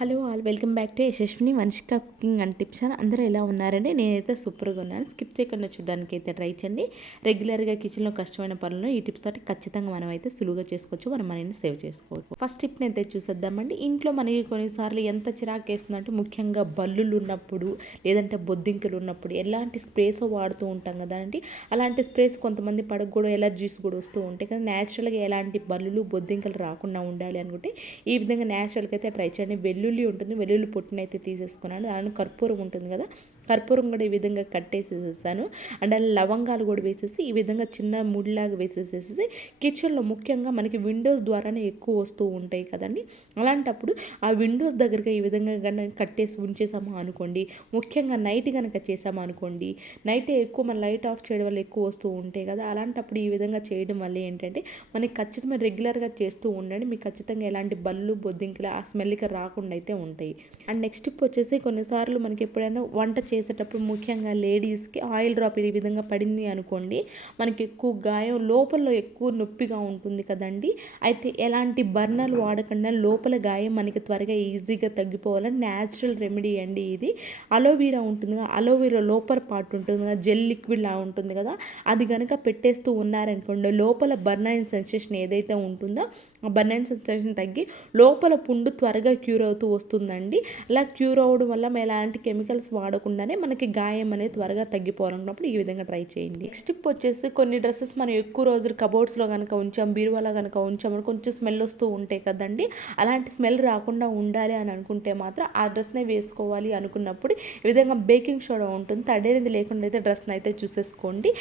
Hello all welcome back to Yashaswini Vamshika cooking and tips అని అందరూ ఎలా ఉన్నారండి. నేనైతే సూపర్గా ఉన్నాను. స్కిప్ చేయకుండా చూడడానికి అయితే ట్రై చేయండి. రెగ్యులర్గా కిచెన్లో కష్టమైన పనులను ఈ టిప్స్ తోటి ఖచ్చితంగా మనం అయితే సులువుగా చేసుకోవచ్చు, మన మనీని సేవ్ చేసుకోవచ్చు. ఫస్ట్ టిప్ని అయితే చూసేద్దామండి. ఇంట్లో మనకి కొన్నిసార్లు ఎంత చిరాకు వేస్తుందంటే, ముఖ్యంగా బల్లులు ఉన్నప్పుడు లేదంటే బొద్దింకలు ఉన్నప్పుడు ఎలాంటి స్ప్రేస్ వాడుతూ ఉంటాం కదా అండి. అలాంటి స్ప్రేస్ కొంతమంది పడకు కూడా ఎలర్జీస్ కూడా వస్తూ ఉంటాయి కదా. న్యాచురల్గా ఎలాంటి బల్లులు బొద్దింకలు రాకుండా ఉండాలి అనుకుంటే ఈ విధంగా న్యాచురల్గా అయితే ట్రై చేయండి. వెల్లుల్లి ఉంటుంది, వెల్లుల్లి పొట్టుని అయితే తీసేసుకున్నాను. దాని కర్పూరం ఉంటుంది కదా, కర్పూరం కూడా ఈ విధంగా కట్టేసేసాను. అండ్ అలా లవంగాలు కూడా వేసేసి ఈ విధంగా చిన్న ముడిలాగా వేసేసేసి కిచెన్లో ముఖ్యంగా మనకి విండోస్ ద్వారానే ఎక్కువ వస్తూ ఉంటాయి కదండి. అలాంటప్పుడు ఆ విండోస్ దగ్గరగా ఈ విధంగా కనుక కట్టేసి ఉంచేసాము అనుకోండి, ముఖ్యంగా నైట్ కనుక చేసాము అనుకోండి, నైట్ ఎక్కువ మన లైట్ ఆఫ్ చేయడం వల్ల ఎక్కువ వస్తూ ఉంటాయి కదా. అలాంటప్పుడు ఈ విధంగా చేయడం వల్ల ఏంటంటే మనకి ఖచ్చితంగా రెగ్యులర్గా చేస్తూ ఉండండి, మీకు ఖచ్చితంగా ఎలాంటి బల్లు బొద్దింకలు ఆ స్మెల్కి రాకుండా అయితే ఉంటాయి. అండ్ నెక్స్ట్ టిప్ వచ్చేసి, కొన్నిసార్లు మనకి ఎప్పుడైనా వంట చేసేటప్పుడు ముఖ్యంగా లేడీస్కి ఆయిల్ డ్రాప్ ఈ విధంగా పడింది అనుకోండి, మనకి ఎక్కువ గాయం లోపల ఎక్కువ నొప్పిగా ఉంటుంది కదండి. అయితే ఎలాంటి బర్నర్లు వాడకుండా లోపల గాయం మనకి త్వరగా ఈజీగా తగ్గిపోవాలని న్యాచురల్ రెమెడీ అండి ఇది. అలోవీరా ఉంటుంది కదా, అలోవీరా లోపల పార్ట్ ఉంటుంది కదా, జెల్ లిక్విడ్ లా ఉంటుంది కదా, అది కనుక పెట్టేస్తూ ఉన్నారనుకోండి, లోపల బర్నింగ్ సెన్సేషన్ ఏదైతే ఉంటుందో ఆ బర్నింగ్ సెన్సేషన్ తగ్గి లోపల పుండు త్వరగా క్యూర్ అవుతూ వస్తుందండి. అలా క్యూర్ అవ్వడం వల్ల ఎలాంటి కెమికల్స్ వాడకుండానే మనకి గాయం అనేది త్వరగా తగ్గిపోవాలన్నప్పుడు ఈ విధంగా ట్రై చేయండి. నెక్స్ట్ టిప్ వచ్చేసి, కొన్ని డ్రెస్సెస్ మనం ఎక్కువ రోజులు కబోర్డ్స్లో కనుక ఉంచాం, బీరువాలో కనుక ఉంచామని కొంచెం స్మెల్ వస్తూ ఉంటాయి కదండి. అలాంటి స్మెల్ రాకుండా ఉండాలి అని అనుకుంటే మాత్రం ఆ డ్రెస్నే వేసుకోవాలి అనుకున్నప్పుడు ఈ విధంగా బేకింగ్ సోడా ఉంటుంది, తడేది లేకుండా అయితే డ్రెస్ని అయితే చూసేసుకోండి.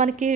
మనకి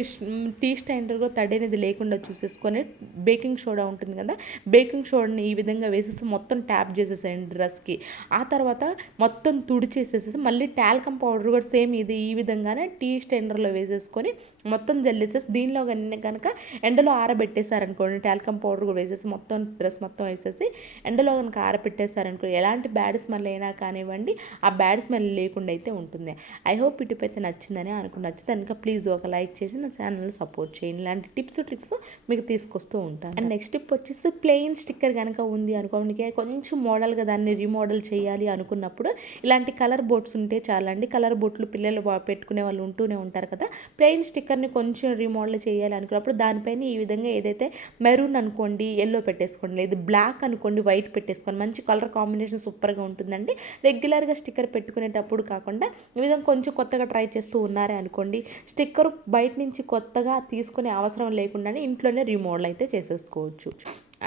టీ స్టాండర్డ్గా తడేది లేకుండా చూసేసుకొని బేకింగ్ సోడా ఉంటుంది కదా, బేకింగ్ సోడాని ఈ విధంగా వేసేసి మొత్తం ట్యాప్ చేసేసేయండి డ్రెస్కి. ఆ తర్వాత మొత్తం తుడిచేసేసి మళ్ళీ టాల్కమ్ పౌడర్ కూడా సేమ్ ఇది ఈ విధంగానే టీ స్టెండర్లో వేసేసుకొని మొత్తం జల్లేసేసి దీనిలో కనుక ఎండలో ఆరబెట్టేశారనుకోండి, టాల్కమ్ పౌడర్ కూడా వేసేసి మొత్తం డ్రెస్ మొత్తం వేసేసి ఎండలో కనుక ఆరబెట్టేశారనుకో, ఎలాంటి బ్యాడ్ స్మెల్ అయినా కానివ్వండి ఆ బ్యాడ్ స్మెల్ లేకుండా అయితే ఉంటుంది. ఐ హోప్ ఈ టిప్ అయితే నచ్చిందని నచ్చితే కనుక ప్లీజ్ ఒక లైక్ చేసి నా ఛానల్ని సపోర్ట్ చేయండి. ఇలాంటి టిప్స్ ట్రిక్స్ మీకు తీసుకొస్తూ ఉంటాను. అండ్ నెక్స్ట్ టిప్ వచ్చేసి, ప్లెయిన్ స్టిక్కర్ కనుక ఉంది అనుకోండి, కొంచెం మోడల్గా దాన్ని రీమోడల్ చేయాలి అనుకున్నప్పుడు ఇలాంటి కలర్ బోర్డ్స్ ఉంటే చాలండి. కలర్ బోట్లు పిల్లలు పెట్టుకునే వాళ్ళు ఉంటూనే ఉంటారు కదా. ప్లెయిన్ స్టిక్కర్ని కొంచెం రీమోడల్ చేయాలి అనుకున్నప్పుడు దానిపైన ఈ విధంగా ఏదైతే మెరూన్ అనుకోండి ఎల్లో పెట్టేసుకోండి, లేదు బ్లాక్ అనుకోండి వైట్ పెట్టేసుకోండి, మంచి కలర్ కాంబినేషన్ సూపర్గా ఉంటుందండి. రెగ్యులర్గా స్టిక్కర్ పెట్టుకునేటప్పుడు కాకుండా ఈ విధంగా కొంచెం కొత్తగా ట్రై చేస్తూ ఉన్నారే అనుకోండి, స్టిక్కర్ బయట నుంచి కొత్తగా తీసుకునే అవసరం లేకుండానే ఇంట్లోనే రీమోడల్ అయితే చేసేసుకోవచ్చు.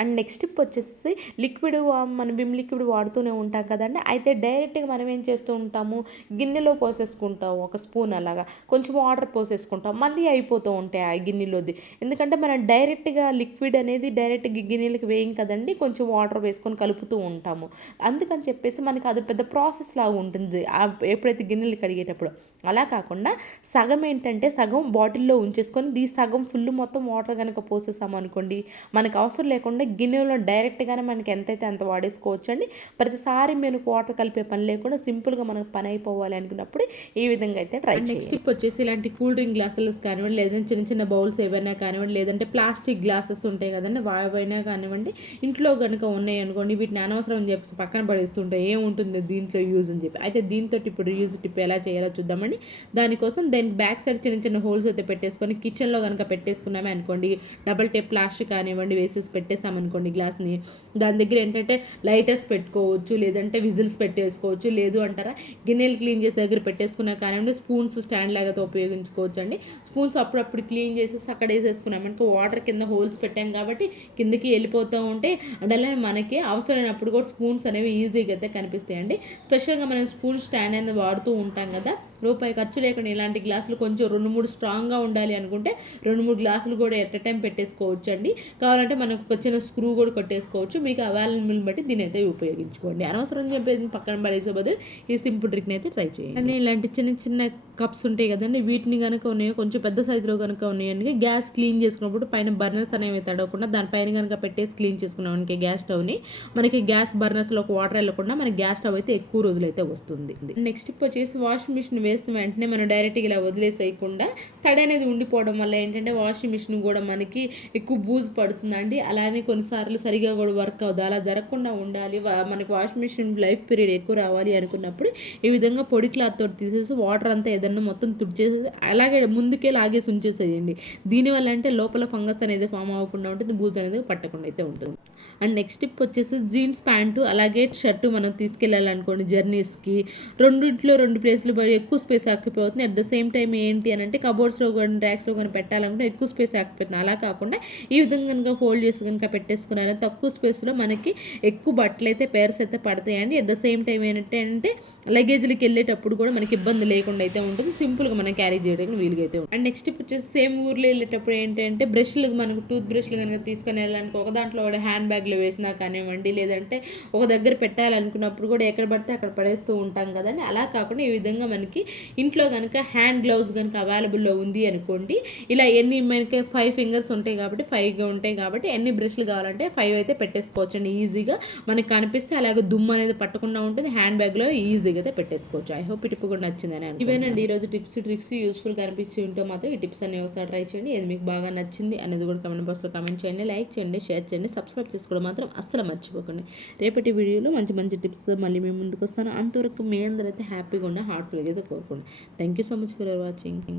అండ్ నెక్స్ట్ టిప్ వచ్చేసి, లిక్విడ్ మనం విమ్ లిక్విడ్ వాడుతూనే ఉంటాం కదండి. అయితే డైరెక్ట్గా మనం ఏం చేస్తూ ఉంటాము, గిన్నెలో పోసేసుకుంటాం ఒక స్పూన్ అలాగా, కొంచెం వాటర్ పోసేసుకుంటాం, మళ్ళీ అయిపోతూ ఉంటాయి ఆ గిన్నెలోది. ఎందుకంటే మనం డైరెక్ట్గా లిక్విడ్ అనేది డైరెక్ట్గా గిన్నెలకు వేయం కదండి, కొంచెం వాటర్ వేసుకొని కలుపుతూ ఉంటాము. అందుకని చెప్పేసి మనకి అది పెద్ద ప్రాసెస్ లాగా ఉంటుంది ఎప్పుడైతే గిన్నెలు కడిగేటప్పుడు. అలా కాకుండా సగం ఏంటంటే సగం బాటిల్లో ఉంచేసుకొని సగం ఫుల్ మొత్తం వాటర్ కనుక పోసేసాము అనుకోండి, మనకు అవసరం లేకుండా గిన్నెలో డైరెక్ట్గానే మనకి ఎంతైతే అంత వాడేసుకోవచ్చు అండి. ప్రతిసారి మనకు వాటర్ కలిపే పని లేకుండా సింపుల్గా మనకు పని అయిపోవాలి అనుకున్నప్పుడు ఈ విధంగా అయితే ట్రై చేయండి. నెక్స్ట్ టిప్ వచ్చేసి, ఇలాంటి కూల్ డ్రింక్ గ్లాసెస్ కానివ్వండి, లేదంటే చిన్న చిన్న బౌల్స్ ఏవైనా కానివ్వండి, లేదంటే ప్లాస్టిక్ గ్లాసెస్ ఉంటాయి కదండి, వావైనా కానివ్వండి, ఇంట్లో కనుక ఉన్నాయి అనుకోండి, వీటిని అనవసరం అని చెప్పి పక్కన పడేస్తుంటాయి, ఏముంటుంది దీంట్లో యూజ్ అని చెప్పి. అయితే దీంతో ఇప్పుడు యూజ్ టిప్ ఎలా చేయాలో చూద్దామండి. దానికోసం దానికి బ్యాక్ సైడ్ చిన్న చిన్న హోల్స్ అయితే పెట్టేసుకొని కిచెన్లో కనుక పెట్టేసుకున్నామే అనుకోండి, డబల్ టేప్ ప్లాస్టిక్ కానివ్వండి వేసేసి పెట్టేసామనుకోండి గ్లాస్ని, దాని దగ్గర ఏంటంటే లైటర్స్ పెట్టుకోవచ్చు, లేదంటే విజిల్స్ పెట్టేసుకోవచ్చు, లేదు అంటారా గిన్నెలు క్లీన్ చేసే దగ్గర పెట్టేసుకున్నా కానివ్వండి, స్పూన్స్ స్టాండ్ లాగా ఉపయోగించుకోవచ్చు అండి. స్పూన్స్ అప్పుడప్పుడు క్లీన్ చేసేసి అక్కడ వేసేసుకున్నామనుకో, వాటర్ కింద హోల్స్ పెట్టాం కాబట్టి కిందకి వెళ్ళిపోతూ ఉంటే, అలానే మనకి అవసరమైనప్పుడు కూడా స్పూన్స్ అనేవి ఈజీగా అయితే కనిపిస్తాయండి. స్పెషల్గా మనం స్పూన్ స్టాండ్ అనేది వాడుతూ ఉంటాం కదా, రూపాయి ఖర్చు లేకుండా ఇలాంటి గ్లాసులు కొంచెం 2-3 స్ట్రాంగ్గా ఉండాలి అనుకుంటే 2-3 గ్లాసులు కూడా ఎట్ ఎ టైం పెట్టేసుకోవచ్చు అండి. కావాలంటే మనకు వచ్చిన స్క్రూ కూడా కొట్టేసుకోవచ్చు. మీకు అవైలబుల్ బట్టి దీని అయితే ఉపయోగించుకోండి. అనవసరం చెప్పేది పక్కన పడేసే బదులు ఈ సింపుల్ ట్రిక్ని అయితే ట్రై చేయండి. అండ్ ఇలాంటి చిన్న చిన్న కప్స్ ఉంటాయి కదండి, వీటిని కనుక ఉన్నాయి కొంచెం పెద్ద సైజులో కనుక ఉన్నాయండి, గ్యాస్ క్లీన్ చేసుకున్నప్పుడు పైన బర్నర్స్ అనేవి తడవకుండా దానిపైన కనుక పెట్టేసి క్లీన్ చేసుకున్నాం మనకి గ్యాస్ స్టవ్ని, మనకి గ్యాస్ బర్నర్స్లో వాటర్ వెళ్ళకుండా మనకి గ్యాస్ స్టవ్ అయితే ఎక్కువ రోజులు అయితే వస్తుంది. నెక్స్ట్ వచ్చేసి, వాషింగ్ మిషన్ వేసిన వెంటనే మనం డైరెక్ట్గా ఇలా వదిలేసేయకుండా తడి అనేది ఉండిపోవడం వల్ల ఏంటంటే వాషింగ్ మిషన్ కూడా మనకి ఎక్కువ బూజు పడుతుందండి. అలానే కొన్నిసార్లు సరిగా కూడా వర్క్ అవ్వదు. అలా జరగకుండా ఉండాలి, మనకి వాషింగ్ మిషన్ లైఫ్ పీరియడ్ ఎక్కువ రావాలి అనుకున్నప్పుడు ఈ విధంగా పొడి క్లాత్ తోటి తీసేసి వాటర్ అంతా ఏదన్నా మొత్తం తుడిచేసేసి అలాగే ముందుకే లాగేసి ఉంచేసేయండి. దీనివల్ల అంటే లోపల ఫంగస్ అనేది ఫామ్ అవ్వకుండా ఉంటుంది, బూజు అనేది పట్టకుండా అయితే ఉంటుంది. అండ్ నెక్స్ట్ టిప్ వచ్చేసి జీన్స్ ప్యాంటు అలాగే షర్టు మనం తీసుకెళ్ళాలనుకోండి జర్నీస్కి, రెండిట్లో 2 ప్లేస్లు ఎక్కువ space occupy at the same time ఏంటి అని అంటే కబోర్డ్స్లో కానీ ర్యాక్స్లో కానీ పెట్టాలనుకుంటే ఎక్కువ స్పేస్ ఆక్యుపై అలా కాకుండా ఈ విధంగా కనుక ఫోల్డ్ చేసి కనుక పెట్టేసుకున్నారని తక్కువ స్పేస్లో మనకి ఎక్కువ బట్టలు అయితే పేర్స్ అయితే పడతాయండి. అట్ ద సేమ్ టైం ఏంటంటే లగేజ్లకి వెళ్ళేటప్పుడు కూడా మనకి ఇబ్బంది లేకుండా అయితే ఉంటుంది, సింపుల్గా మనం క్యారీ చేయడానికి వీలుగా అయితే ఉంటుంది. అండ్ నెక్స్ట్ టిప్ వచ్చేసి సేమ్ ఊర్లో వెళ్ళేటప్పుడు ఏంటంటే బ్రష్లు మనకు టూత్ బ్రష్లు కనుక తీసుకొని వెళ్ళాలంటే ఒక దాంట్లో కూడా హ్యాండ్ బ్యాగ్లో వేసినా కానివ్వండి, లేదంటే ఒక దగ్గర పెట్టాలనుకున్నప్పుడు కూడా ఎక్కడ పడితే అక్కడ పడేస్తూ ఉంటాం కదండి. అలా కాకుండా ఈ విధంగా మనకి ఇంట్లో కనుక హ్యాండ్ గ్లౌజ్ కనుక అవైలబుల్లో ఉంది అనుకోండి, ఇలా మనకి 5 ఫింగర్స్ ఉంటాయి కాబట్టి 5 ఉంటాయి కాబట్టి ఎన్ని బ్రష్లు కావాలంటే 5 అయితే పెట్టేసుకోవచ్చు అండి ఈజీగా. మనకి కనిపిస్తే అలాగే దుమ్ము అనేది పట్టకుండా ఉంటుంది, హ్యాండ్ బ్యాగ్లో ఈజీగా అయితే పెట్టేసుకోవచ్చు. ఐ హోప్ ఈ టిప్ కూడా నచ్చిందని. ఇవేనండి ఈరోజు టిప్స్ ట్రిక్స్. యూస్ఫుల్గా అనిపించి ఉంటే మాత్రం ఈ టిప్స్ అన్ని ఒకసారి ట్రై చేయండి. ఏది మీకు బాగా నచ్చింది అనేది కూడా కామెంట్ బాక్స్లో కామెంట్ చేయండి, లైక్ చేయండి, షేర్ చేయండి, సబ్స్క్రైబ్ చేసుకోవడం మాత్రం అస్సలు మర్చిపోకండి. రేపటి వీడియోలో మంచి మంచి టిప్స్తో మళ్ళీ మేము ముందుకు వస్తాను. అంతవరకు మీ అందరైతే హ్యాపీగా ఉండే హార్ట్ఫుల్గా అయితే కోరుకోండి. Thank you so much for watching.